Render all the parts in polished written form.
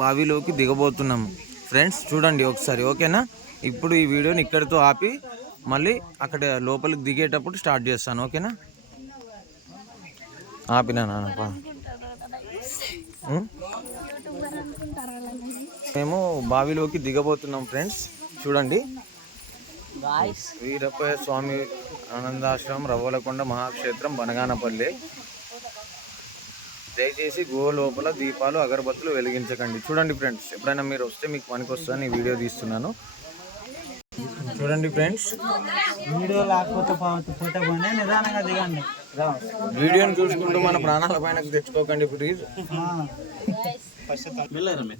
బావిలోకి దిగబోతున్నాం friends, చూడండి ఒకసారి, ఓకేనా? ఇప్పుడు ఈ వీడియోని ఇక్కడితో ఆపి మళ్ళీ అక్కడ లోపలికి దిగేటప్పుడు స్టార్ట్ చేస్తాను, ఓకేనా? ఆపినా నాన్న. మేము బావిలోకి దిగబోతున్నాం ఫ్రెండ్స్, చూడండి. వీరప్పయ్య స్వామి ఆనందాశ్రమం, రవ్వలకొండ మహాక్షేత్రం, బనగానపల్లి. దయచేసి గో లోపల దీపాలు అగరబత్తులు వెలిగించకండి. చూడండి ఫ్రెండ్స్, ఎప్పుడైనా మీరు వస్తే మీకు పనికి వస్తుందని ఈ వీడియో తీస్తున్నాను. చూడండి ఫ్రెండ్స్, వీడియో లేకపోతే నిదానంగా దిగండి. వీడియోని చూసుకుంటూ మన ప్రాణాల పైన తెచ్చుకోకండి ప్లీజ్.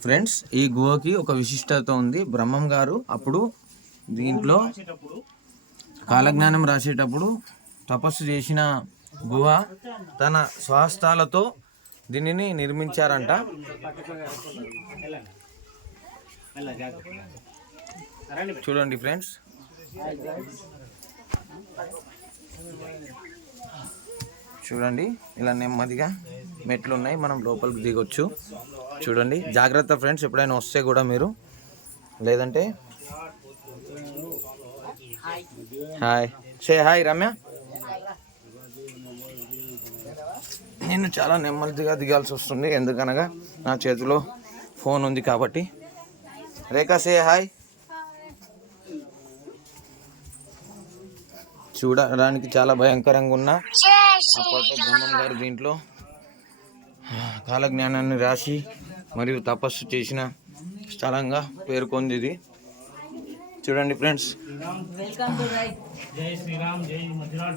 ఫ్రెండ్స్, ఈ గుహకి ఒక విశిష్టత ఉంది. బ్రహ్మం గారు అప్పుడు దీంట్లో కాలజ్ఞానం రాసేటప్పుడు తపస్సు చేసిన గుహ, తన స్వహస్తాలతో దీనిని నిర్మించారంట. చూడండి ఫ్రెండ్స్, చూడండి ఇలా నెమ్మదిగా మెట్లు ఉన్నాయి, మనం లోపలికి దిగొచ్చు. చూడండి, జాగ్రత్త ఫ్రెండ్స్, ఎప్పుడైనా వస్తే కూడా మీరు, లేదంటే హాయ్ సే హాయ్ రమ్య. నేను చాలా నెమ్మదిగా దిగాల్సి వస్తుంది, ఎందుకనగా నా చేతిలో ఫోన్ ఉంది కాబట్టి. రేఖా సే హాయ్. చూడడానికి చాలా భయంకరంగా ఉన్న అప్పట్లో బ్రహ్మం గారు దీంట్లో కాలజ్ఞానాన్ని రాసి మరియు తపస్సు చేసిన స్థలంగా పేర్కొంది ఇది. చూడండి ఫ్రెండ్స్, జై శ్రీరామ్, జై మధురాల్.